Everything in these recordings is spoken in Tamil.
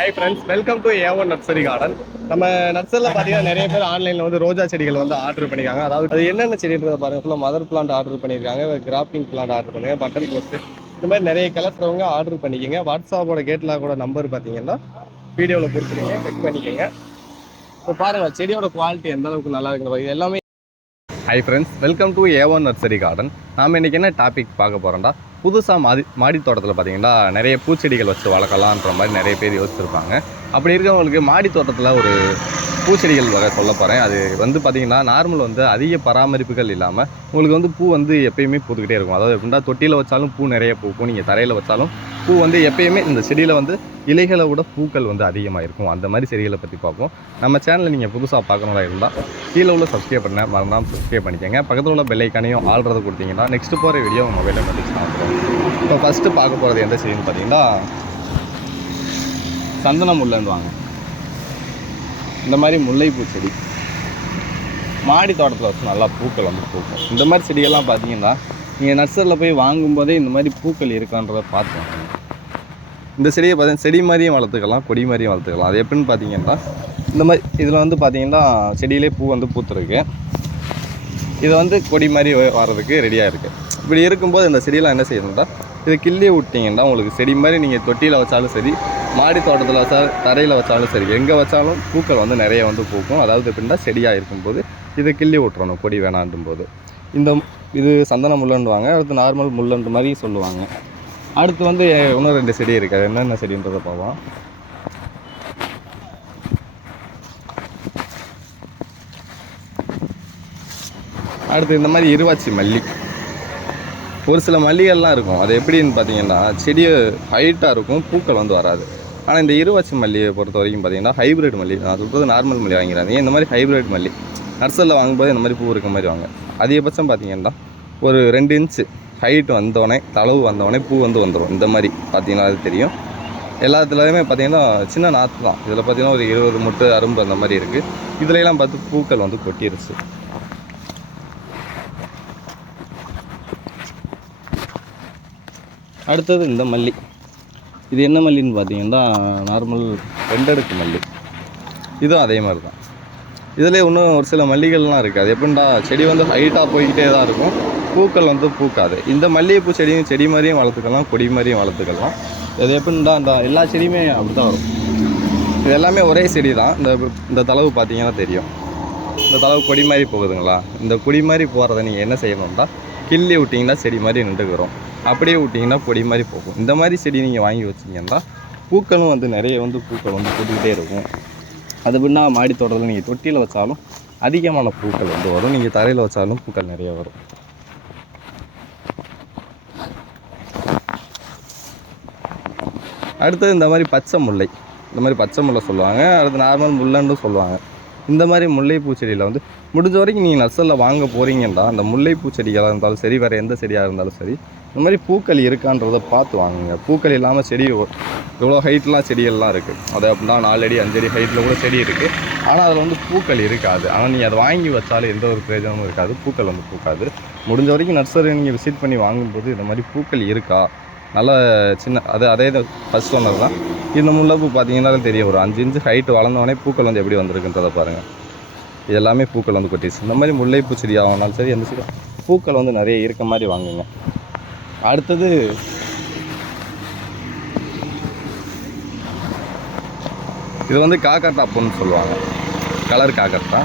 Hi friends welcome to A one nursery garden நம்ம நர்சரியில் பார்த்தீங்கன்னா நிறைய பேர் ஆன்லைனில் வந்து ரோஜா செடிகள் வந்து ஆர்டர் பண்ணியிருக்காங்க அதாவது அது என்னென்ன செடின்றத பாருங்க. ஃபுல்லாக மதர் பிளான்ட் ஆர்டர் பண்ணியிருக்காங்க கிராஃபிங் பிளான்ட் ஆர்டர் பண்ணிருக்காங்க. பட்டன் கோஸ்ட் இந்த மாதிரி நிறைய கலர்ஸ்றவங்க ஆர்டர் பண்ணிக்கோங்க. வாட்ஸ்அப்போட கேட்டில் கூட நம்பர் பார்த்தீங்கன்னா வீடியோவில் கொடுத்துருங்க செக் பண்ணிக்கோங்க. இப்போ பாருங்கள் செடியோட குவாலிட்டி எந்த அளவுக்கு நல்லா இருக்குன்னு எல்லாமே hi friends welcome to A one nursery garden நாம் இன்றைக்கி என்ன டாபிக் பார்க்க போகிறோம்டா புதுசாக மாடி மாடி தோட்டத்தில் பார்த்தீங்கன்னா நிறைய பூச்செடிகள் வச்சு வளர்க்கலான்ற மாதிரி நிறைய பேர் யோசிச்சிருப்பாங்க. அப்படி இருக்கவங்களுக்கு மாடி தோட்டத்தில் ஒரு பூச்செடிகள் வகை சொல்ல போகிறேன் அது வந்து பார்த்திங்கன்னா நார்மல் வந்து அதிக பராமரிப்புகள் இல்லாமல் உங்களுக்கு வந்து பூ வந்து எப்பயுமே பூத்துக்கிட்டே இருக்கும். அதாவது எப்படின்னா தொட்டியில் வச்சாலும் பூ நிறைய பூக்கும் நீங்கள் தரையில் வச்சாலும் பூ வந்து எப்பயுமே இந்த செடியில் வந்து இலைகளை விட பூக்கள் வந்து அதிகமாக இருக்கும். அந்த மாதிரி செடிகளை பற்றி பார்ப்போம். நம்ம சேனலில் நீங்கள் புதுசாக பார்க்கணும்னா இருந்தால் கீழே உள்ள சப்ஸ்கிரைப் பண்ண மறந்தாமல் சப்ஸ்கிரைப் பண்ணிக்கோங்க. பக்கத்தில் உள்ள பெல்லைக்கானையும் ஆள்றது கொடுத்தீங்கன்னா நெக்ஸ்ட் போகிற வீடியோ உங்கள் மொபைலில் நோட்டிஃபிகேஷன் இப்போ ஃபஸ்ட்டு பார்க்க போகிறது எந்த செடின்னு பார்த்தீங்கன்னா சந்தன முல்லைன்னு வாங்க இந்த மாதிரி முல்லைப்பூ செடி. மாடி தோட்டத்தில் வச்சு நல்லா பூக்கள் வந்து பூக்கும். இந்த மாதிரி செடியெல்லாம் பார்த்தீங்கன்னா நீங்கள் நர்சரியில் போய் வாங்கும்போதே இந்த மாதிரி பூக்கள் இருக்கான்றதை பார்த்து இந்த செடியை பார்த்தீங்கன்னா செடி மாதிரியும் வளர்த்துக்கலாம் கொடி மாதிரியும் வளர்த்துக்கலாம். அது எப்படின்னு பார்த்தீங்கன்னா இந்த மாதிரி இதில் வந்து பார்த்தீங்கன்னா செடியிலே பூ வந்து பூத்துருக்கு. இது வந்து கொடி மாதிரி வர்றதுக்கு ரெடியாக இருக்குது இப்படி இருக்கும்போது இந்த செடியெலாம் என்ன செய்யணும்னா இதை கிள்ளி விட்டிங்கன்னா உங்களுக்கு செடி மாதிரி நீங்கள் தொட்டியில் வச்சாலும் சரி மாடி தோட்டத்தில் வச்சாலும் தரையில் வச்சாலும் சரி எங்கே வச்சாலும் பூக்கள் வந்து நிறைய வந்து பூக்கும். அதாவது எப்படின்னா செடியாக இருக்கும்போது இதை கிள்ளி விட்றணும் கொடி வேணான்றும் போது இந்த இது சந்தன முள்ளண்டுவாங்க அடுத்து நார்மல் முள்ளன்ற மாதிரி சொல்லுவாங்க. அடுத்து வந்து இன்னும் ரெண்டு செடி இருக்குது அது என்னென்ன செடின்றதை பார்ப்போம் அடுத்து இந்த மாதிரி இருவாச்சி மல்லி. ஒரு சில மல்லிகள்லாம் இருக்கும். அது எப்படின்னு பார்த்தீங்கன்னா செடி ஹைட்டாக இருக்கும் பூக்கள் வந்து வராது. ஆனால் இந்த இருவாச்சி மல்லியை பொறுத்த வரைக்கும் பார்த்தீங்கன்னா ஹைப்ரிட் மல்லி நான் சொல்கிறது நார்மல் மல்லி வாங்கிறாங்க இந்த மாதிரி ஹைப்ரிட் மல்லி. நர்சரியில் வாங்கும்போது இந்த மாதிரி பூ இருக்க மாதிரி வாங்க. அதிகபட்சம் பார்த்தீங்கன்னா ஒரு ரெண்டு இன்ச்சு ஹைட் வந்தோடனே தளவு வந்தோடனே பூ வந்து வந்துடும் இந்த மாதிரி பார்த்தீங்கன்னா அது தெரியும். எல்லாத்துலேயுமே பார்த்தீங்கன்னா சின்ன நாற்று தான். இதில் பார்த்தீங்கன்னா ஒரு இருபது முட்டு அரும்பு அந்த மாதிரி இருக்குது இதுலலாம் பார்த்து பூக்கள் வந்து கொட்டிருச்சு. அடுத்தது இந்த மல்லி. இது என்ன மல்லின்னு பார்த்தீங்கன்னா நார்மல் ரெண்டடுக்கு மல்லி. இதுவும் அதே மாதிரி தான். இதில் இன்னும் ஒரு சில மல்லிகள்லாம் இருக்குது அது எப்படின்னா செடி வந்து ஹைட்டாக போய்கிட்டே தான் இருக்கும். பூக்கள் வந்து பூக்காது. இந்த மல்லிகைப்பூ செடியும் செடி மாதிரியும் வளர்த்துக்கலாம் கொடி மாதிரியும் வளர்த்துக்கலாம். இது எப்படின்னா இந்த எல்லா செடியுமே அப்படி தான் வரும். இது எல்லாமே ஒரே செடி தான் இந்த இந்த தளவு பார்த்தீங்கன்னா தெரியும். இந்த தளவு கொடி மாதிரி போகுதுங்களா? இந்த கொடி மாதிரி போகிறத நீங்கள் என்ன செய்யணும்னா கிள்ளி விட்டிங்கன்னா செடி மாதிரி நின்றுக்கிறோம் அப்படியே விட்டிங்கன்னா கொடி மாதிரி போகும். இந்த மாதிரி செடி நீங்கள் வாங்கி வச்சிங்கன்னா பூக்களும் வந்து நிறைய வந்து பூக்கள் வந்து போட்டுக்கிட்டே இருக்கும். அது பின்னா மாடி தோட்டத்தில் நீங்கள் தொட்டியில் வச்சாலும் அதிகமான பூக்கள் வந்து வரும். நீங்கள் தரையில் வச்சாலும் பூக்கள் நிறைய வரும். அடுத்தது இந்த மாதிரி பச்சை முல்லை. இந்த மாதிரி பச்சை முல்லை சொல்லுவாங்க. அடுத்து நார்மல் முல்லைன்னு சொல்லுவாங்க. இந்த மாதிரி முல்லை பூச்செடியில் வந்து முடிஞ்ச வரைக்கும் நீங்கள் நர்சரியில் வாங்க போகிறீங்கன்னா அந்த முல்லை பூச்செடிகளாக இருந்தாலும் சரி வேறு எந்த செடியாக இருந்தாலும் சரி இந்த மாதிரி பூக்கள் இருக்கான்றதை பார்த்து வாங்குங்க. பூக்கள் இல்லாமல் செடி இவ்வளோ ஹைட்லாம் செடிகள்லாம் இருக்குது அது அப்படின்னா நாலு அடி அஞ்சடி ஹைட்டில் கூட செடி இருக்குது ஆனால் அதில் வந்து பூக்கள் இருக்காது. ஆனால் நீங்கள் அதை வாங்கி வச்சாலும் எந்த ஒரு பிரயோஜனமும் இருக்காது. பூக்கள் வந்து பூக்காது. முடிஞ்ச வரைக்கும் நர்சரி நீங்கள் விசிட் பண்ணி வாங்கும்போது இந்த மாதிரி பூக்கள் இருக்கா? நல்ல சின்ன அது அதே ஃபஸ்ட் சொன்னது தான் இந்த முல்லைப்பூ பார்த்தீங்கன்னா தெரியும். ஒரு அஞ்சு இன்ச்சு ஹைட்டு வளர்ந்தோடனே பூக்கள் வந்து எப்படி வந்திருக்குன்றதை பாருங்கள் இது எல்லாமே பூக்கள் வந்து கொட்டிச்சு இந்த மாதிரி முல்லைப்பூ செடி ஆகணும்னாலும் சரி எந்த செடி பூக்கள் வந்து நிறைய இருக்க மாதிரி வாங்குங்க. அடுத்தது இது வந்து காக்கட்டா பூன்னு சொல்லுவாங்க. கலர் காக்கட்டா.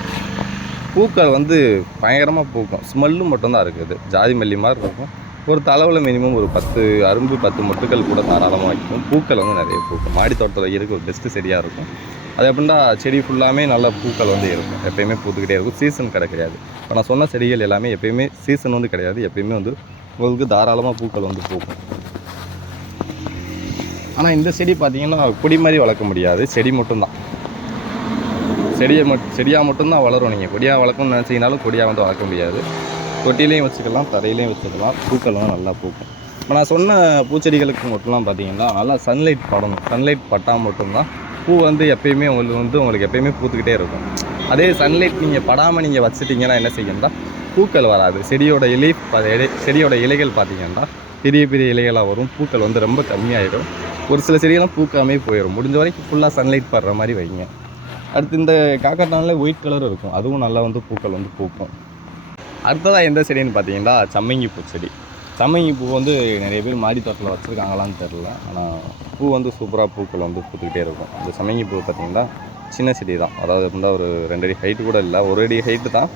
பூக்கள் வந்து பயங்கரமாக பூக்கும். ஸ்மெல்லு மட்டும்தான் இருக்குது. ஜாதி மல்லி மாதிரி இருக்கும். ஒரு தளவில் மினிமம் ஒரு பத்து அரும்பு பத்து மொட்டுக்கள் கூட தாராளமாக வைக்கும். பூக்கள் வந்து நிறைய பூக்கும். மாடி தோட்டத்தில் இருக்க ஒரு பெஸ்ட்டு செடியாக இருக்கும். அது எப்படின்னா செடி ஃபுல்லாமே நல்ல பூக்கள் வந்து இருக்கும். எப்பயுமே பூத்துக்கிட்டே இருக்கும். சீசன் கடை கிடையாது இப்போ நான் சொன்ன செடிகள் எல்லாமே எப்பயுமே சீசன் வந்து கிடையாது. எப்பயுமே வந்து உங்களுக்கு தாராளமாக பூக்கள் வந்து பூக்கும். ஆனால் இந்த செடி பார்த்தீங்கன்னா கொடி மாதிரி வளர்க்க முடியாது. செடி மட்டும்தான். செடியை மட் செடியாக மட்டும்தான் வளரும் நீங்கள் கொடியாக வளர்க்கணும்னு நினச்சிங்கனாலும் கொடியாக வந்து வளர்க்க முடியாது. தொட்டிலையும் வச்சுக்கலாம் தரையிலையும் வச்சுக்கலாம். பூக்கள்லாம் நல்லா பூக்கும். இப்போ நான் சொன்ன பூச்செடிகளுக்கு மட்டும்லாம் பார்த்தீங்கன்னா நல்லா சன்லைட் படணும். சன்லைட் பட்டால் மட்டும்தான் பூ வந்து எப்பயுமே உங்களுக்கு வந்து உங்களுக்கு எப்பயுமே பூத்துக்கிட்டே இருக்கும். அதே சன்லைட் நீங்கள் படாமல் நீங்கள் வச்சுட்டிங்கன்னா என்ன செய்யணும்னா பூக்கள் வராது. செடியோட இலை ப- இலை- செடியோட இலைகள் பார்த்தீங்கன்னா பெரிய பெரிய இலைகளாக வரும். பூக்கள் வந்து ரொம்ப கம்மியாயிடும். ஒரு சில செடியெல்லாம் பூக்காமே போயிடும். முடிஞ்ச வரைக்கும் ஃபுல்லாக சன்லைட் படுற மாதிரி வைங்க. அடுத்து இந்த காக்கட்டானில் ஒயிட் கலர் இருக்கும். அதுவும் நல்லா வந்து பூக்கள் வந்து பூக்கும். அடுத்ததாக எந்த செடின்னு பார்த்தீங்கன்னா சம்மங்கி பூ செடி. சம்மங்கி பூ வந்து நிறைய பேர் மாடி தோட்டத்தில் வச்சுருக்காங்களான்னு தெரில ஆனால் பூ வந்து சூப்பராக பூக்கள் வந்து பூத்துக்கிட்டே இருக்கும். அந்த சம்மங்கி பூ பார்த்தீங்கன்னா சின்ன செடி தான் அதாவது எப்படின்னா ஒரு ரெண்டு அடி ஹைட்டு கூட இல்லை ஒரு அடி ஹைட்டு தான்.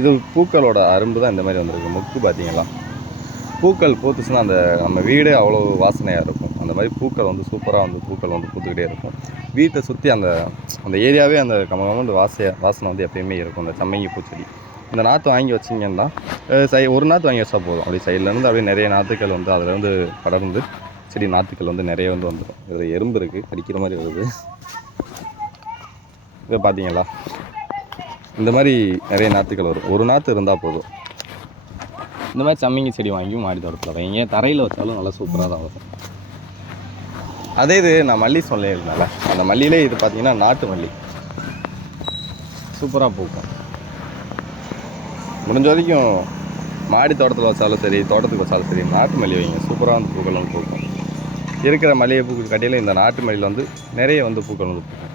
இது பூக்களோட அரும்பு தான் இந்த மாதிரி வந்திருக்கு. மொக்கு பார்த்தீங்களா? பூக்கள் பூத்துச்சுன்னா அந்த நம்ம வீடே அவ்வளோ வாசனையாக இருக்கும். அந்த மாதிரி பூக்கள் வந்து சூப்பராக வந்து பூக்கள் வந்து பூத்துக்கிட்டே இருக்கும். வீட்டை சுற்றி அந்த அந்த ஏரியாவே அந்த கமகமண்டு வாசைய வாசனை வந்து எப்பயுமே இருக்கும் அந்த சம்மங்கி பூச்செடி இந்த நாற்று வாங்கி வச்சிங்கன்னா சை ஒரு நாற்று வாங்கி வச்சா போதும். அப்படி சைட்லேருந்து அப்படியே நிறைய நாற்றுக்கள் வந்து அதில் வந்து படர்ந்து செடி நாற்றுக்கள் வந்து நிறைய வந்து வந்துடும் இதில் எறும்பு இருக்குது கடிக்கிற மாதிரி வருது. இதை பார்த்தீங்களா? இந்த மாதிரி நிறைய நாற்றுக்கள் வரும். ஒரு நாற்று இருந்தால் போதும். இந்த மாதிரி சம்மங்கி செடி வாங்கி மாடி தோட்டத்தில் வைங்க. தரையில் வச்சாலும் நல்லா சூப்பராக தான் வரும். அதே இது நான் மல்லி சொல்லியிருந்தேன்ல அந்த மல்லியிலே இது பார்த்தீங்கன்னா நாட்டு மல்லி. சூப்பராக பூக்கும். முடிஞ்ச வரைக்கும் மாடி தோட்டத்தில் வச்சாலும் சரி தோட்டத்துக்கு வச்சாலும் சரி நாட்டு மல்லி வைங்க. சூப்பராக வந்து பூக்கள் வந்து பூக்கும். இருக்கிற மல்லிகை பூக்கள் கட்டியில் இந்த நாட்டு மல்லியில் வந்து நிறைய வந்து பூக்கள் வந்து பூக்கும்.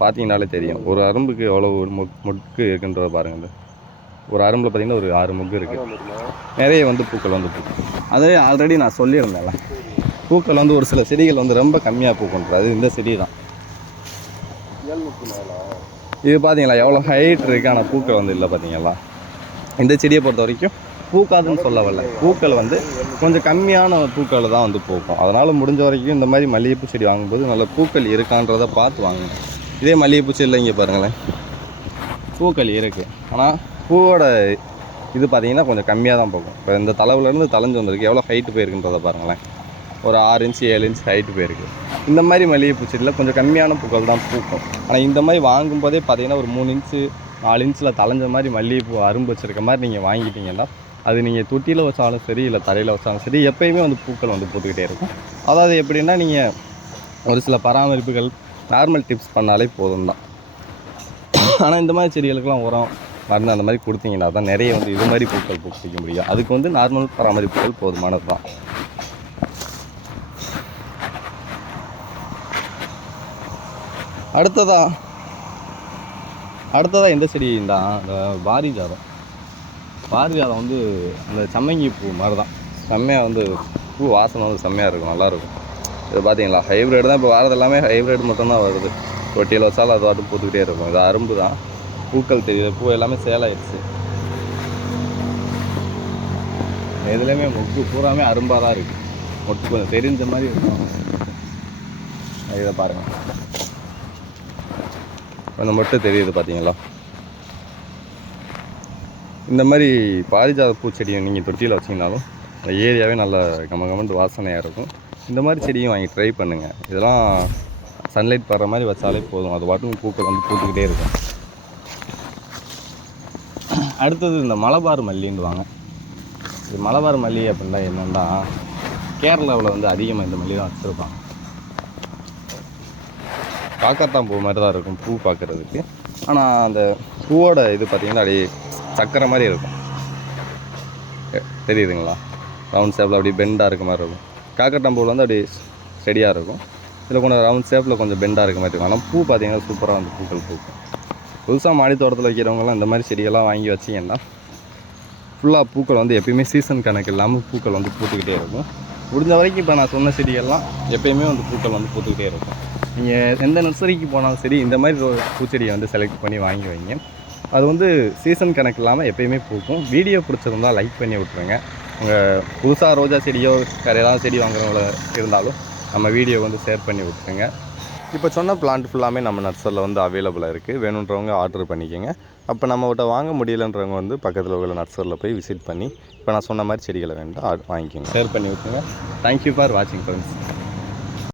பார்த்தீங்கனாலே தெரியும். ஒரு அரும்புக்கு எவ்வளோ ஒரு முக்கு இருக்குன்றத பாருங்கள் ஒரு அரும்பில் பார்த்தீங்கன்னா ஒரு ஆறு முக்கு இருக்குது நிறைய வந்து பூக்கள் வந்து பூக்கும். அதே ஆல்ரெடி நான் சொல்லியிருந்தேன்ல. பூக்கள் வந்து ஒரு சில செடிகள் வந்து ரொம்ப கம்மியாக பூக்குன்றது அது இந்த செடி தான். இது பார்த்தீங்களா எவ்வளோ ஹைட் இருக்குது ஆனால் பூக்கள் வந்து இல்லை பார்த்தீங்களா இந்த செடியை பொறுத்த வரைக்கும் பூக்காதுன்னு சொல்ல வரல. பூக்கள் வந்து கொஞ்சம் கம்மியான பூக்கள் தான் வந்து பூக்கும். அதனால் முடிஞ்ச வரைக்கும் இந்த மாதிரி மல்லிகைப்பூ செடி வாங்கும்போது நல்ல பூக்கள் இருக்கான்றதை பார்த்து வாங்குங்க இதே மல்லிகைப்பூ செடியில் இங்கே பாருங்களேன். பூக்கள் இருக்குது ஆனால் பூவோட இது பார்த்தீங்கன்னா கொஞ்சம் கம்மியாக தான் போகும். இப்போ இந்த தலைவுலேருந்து தலைஞ்சு வந்திருக்கு. எவ்வளோ ஹைட்டு போயிருக்குன்றதை பாருங்களேன். ஒரு ஆறு இன்ச்சு ஏழு இன்ச் ஹைட்டு போயிருக்கு. இந்த மாதிரி மல்லிகைப்பூ செடியில் கொஞ்சம் கம்மியான பூக்கள் தான் பூக்கும். ஆனால் இந்த மாதிரி வாங்கும்போதே பார்த்தீங்கன்னா ஒரு மூணு இன்ச்சு நாலு இன்ச்சில் தலைஞ்ச மாதிரி மல்லிகைப்பூ அரும்பு வச்சுருக்க மாதிரி நீங்கள் வாங்கிட்டீங்கன்னா அது நீங்கள் தொட்டியில் வச்சாலும் சரி இல்லை தரையில் வச்சாலும் சரி எப்பயுமே வந்து பூக்கள் வந்து பூத்துக்கிட்டே இருக்கும். அதாவது எப்படின்னா நீங்கள் ஒரு சில பராமரிப்புகள் நார்மல் டிப்ஸ் பண்ணாலே போதும் தான் ஆனால் இந்த மாதிரி செடிகளுக்கெல்லாம் உரம் மருந்து அந்த மாதிரி கொடுத்தீங்கன்னா தான் நிறைய வந்து இது மாதிரி பூக்கள் பூக்க முடியும். அதுக்கு வந்து நார்மல் பராமரிப்புகள் போதுமானது தான் அடுத்ததாக அடுத்ததாக எந்த செடின்னா இந்த பாரிஜாதம் பாரிஜாதம் வந்து அந்த சம்மங்கி பூ மாதிரி தான் செம்மையாக வந்து பூ வாசனை வந்து செம்மையாக இருக்கும் நல்லாயிருக்கும். இது பார்த்தீங்களா? ஹைப்ரிட் தான் இப்போ வரது எல்லாமே ஹைப்ரிட் மட்டும்தான் வருது. தொட்டியில் வச்சாலும் அது வாட்டு பூத்துக்கிட்டே இருக்கும். இது அரும்பு தான். பூக்கள் தெரியுது. பூ எல்லாமே சேலாயிடுச்சு எதுலேயுமே மொக்கு பூராமே அரும்பாக தான் இருக்குது மொட்டு கொஞ்சம் தெரிஞ்ச மாதிரி இருக்கும். இதை பாருங்கள் அந்த மட்டும் தெரியுது பார்த்தீங்களா இந்த மாதிரி பாரிஜாத பூச்செடியை நீங்கள் தொட்டியில் வச்சிங்கனாலும் அந்த ஏரியாவே நல்ல கம கமண்டு வாசனையாக இருக்கும். இந்த மாதிரி செடியும் வாங்கி ட்ரை பண்ணுங்கள் இதெல்லாம் சன்லைட் படுற மாதிரி வச்சாலே போதும். அது பாட்டும் பூக்கள் வந்து பூத்துக்கிட்டே இருக்கும். அடுத்தது இந்த மலபார் மல்லின்னுவாங்க இது மலபார் மல்லி அப்படின்னா என்னென்னா கேரளாவில் வந்து அதிகமாக இந்த மல்லி தான் வச்சுருப்பாங்க. காக்கத்தான் பூ மாதிரி தான் இருக்கும் பூ பார்க்குறதுக்கு. ஆனால் அந்த பூவோட இது பார்த்திங்கன்னா அப்படியே சக்கரை மாதிரி இருக்கும். தெரியுதுங்களா? ரவுண்ட் ஷேப்பில் அப்படியே பெண்டாக இருக்க மாதிரி இருக்கும். காக்கட்டாம்பூவில் வந்து அப்படியே செடியாக இருக்கும். இதில் கொஞ்சம் ரவுண்ட் ஷேப்பில் கொஞ்சம் பெண்டாக இருக்க மாதிரி இருக்கும். ஆனால் பூ பார்த்திங்கன்னா சூப்பராக வந்து பூக்கள் பூக்கும். புதுசாக மாடி தோட்டத்தில் வைக்கிறவங்கலாம் இந்த மாதிரி செடியெல்லாம் வாங்கி வச்சிங்கன்னா ஃபுல்லாக பூக்கள் வந்து எப்பயுமே சீசன் கணக்கு இல்லாமல் பூக்கள் வந்து பூத்துக்கிட்டே இருக்கும். முடிஞ்ச வரைக்கும் இப்போ நான் சொன்ன செடியெல்லாம் எப்பயுமே வந்து பூக்கள் வந்து பூத்துக்கிட்டே இருக்கும். நீங்கள் எந்த நர்சரிக்கு போனாலும் சரி இந்த மாதிரி ஒரு பூச்செடியை வந்து செலக்ட் பண்ணி வாங்கி வைங்க. அது வந்து சீசன் கணக்கு இல்லாமல் எப்பயுமே பூக்கும். வீடியோ பிடிச்சிருந்தா லைக் பண்ணி விட்ருங்க உங்கள் புதுசாக ரோஜா செடியோ வேறு ஏதாவது செடி வாங்குறவங்கள இருந்தாலும் நம்ம வீடியோ வந்து ஷேர் பண்ணி விட்ருங்க இப்போ சொன்ன பிளான்ட் ஃபுல்லாமே நம்ம நர்சரியில் வந்து அவைலபிளாக இருக்குது வேணுன்றவங்க ஆர்டர் பண்ணிக்கோங்க. அப்போ நம்மகிட்ட வாங்க முடியலன்றவங்க வந்து பக்கத்தில் உள்ள நர்சரியில் போய் விசிட் பண்ணி இப்போ நான் சொன்ன மாதிரி செடிகளை வேண்டாம் வாங்கிக்கோங்க. ஷேர் பண்ணி விட்டுருங்க. தேங்க்யூ ஃபார் வாட்சிங் ஃப்ரெண்ட்ஸ்